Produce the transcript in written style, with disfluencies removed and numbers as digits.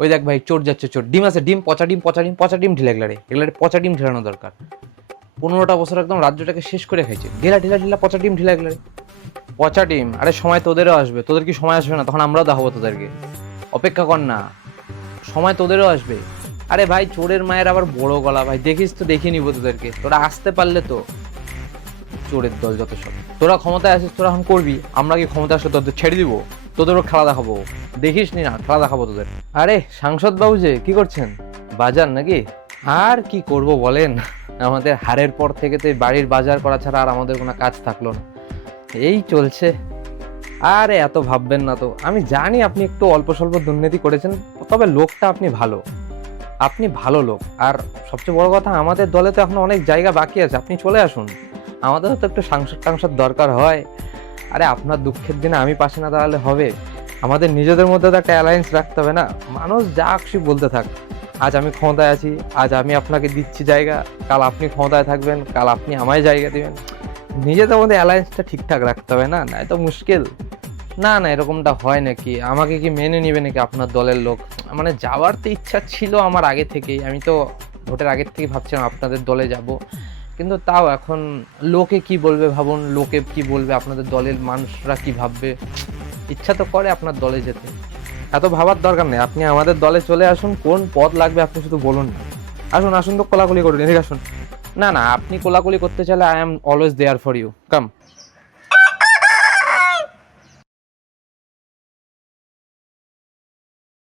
ওই দেখ ভাই, চোর যাচ্ছে চোর, ডিম আছে, ডিম, পচা ডিম, পচা ডিম, পচা ডিম ঢিলা এগুলারে, এগুলারে পচা ডিম ঢেলানো দরকার। 15টা বছর একদম রাজ্যটাকে শেষ করে খাইছে, ঢিলা ঢিলা ঢিলা পচা ডিম ঢিলা এগুলারে, পচা ডিম। আরে সময় তোদেরও আসবে, তোদের কি সময় আসবে না? তখন আমরাও দেখাবো তোদেরকে, অপেক্ষা কর না, সময় তোদেরও আসবে। আরে ভাই, চোরের মায়ের আবার বড় গলা ভাই, দেখিস তো, দেখে নিবো তোদেরকে, তোরা আসতে পারলে তো। চোরের দল যত সব, তোরা ক্ষমতায় আসিস, তোরা এখন করবি, আমরা কি ক্ষমতা আসলে তোদের ছেড়ে দিব? তোদেরও খেলা দেখাবো, দেখিস নি না, খেলা দেখাবো তোদের। আরে সাংসদ বাবু যে কি করছেন, বাজার নাকি? আর কি করব বলেন, আমাদের হারের পর থেকে তো এই বাড়ির বাজার করা ছাড়া আর আমাদের কোনো কাজ থাকলো না, এই চলছে। আরে এত ভাববেন না তো, আমি জানি আপনি একটু অল্প স্বল্প দুর্নীতি করেছেন, তবে লোকটা আপনি ভালো, আপনি ভালো লোক। আর সবচেয়ে বড় কথা, আমাদের দলে তো এখন অনেক জায়গা বাকি আছে, আপনি চলে আসুন, আমাদেরও তো একটু সাংসদ টাংসদ দরকার হয়। আরে আপনার দুঃখের দিনে আমি পাশে না দাঁড়ালে হবে? আমাদের নিজেদের মধ্যে তো একটা অ্যালায়েন্স রাখতে হবে না? মানুষ যা খুশি বলতে থাক, আজ আমি ক্ষমতায় আছি, আজ আমি আপনাকে দিচ্ছি জায়গা, কাল আপনি ক্ষমতায় থাকবেন, কাল আপনি আমায় জায়গা দিবেন। নিজেদের মধ্যে অ্যালায়েন্সটা ঠিকঠাক রাখতে হবে না, না তো মুশকিল। না না, এরকমটা হয় নাকি? আমাকে কি মেনে নিবে নাকি আপনার দলের লোক? মানে যাওয়ার তো ইচ্ছা ছিল আমার আগে থেকেই, আমি তো ভোটের আগের থেকেই ভাবছিলাম আপনাদের দলে যাব, কিন্তু তাও এখন লোকে কি বলবে ভাবুন, লোকে কি বলবে, আপনাদের দলের মানুষরা কি ভাববে। ইচ্ছা তো করে আপনার দলে যেতে, এত ভাবার দরকার নেই, আপনি আমাদের দলে চলে আসুন, কোন পদ লাগবে আপনি শুধু বলুন না। আসুন আসুন তো, কোলাকুলি করুন, এদিকে আসুন। না না, আপনি কোলাকুলি করতে চাইলে I am always there for you, come.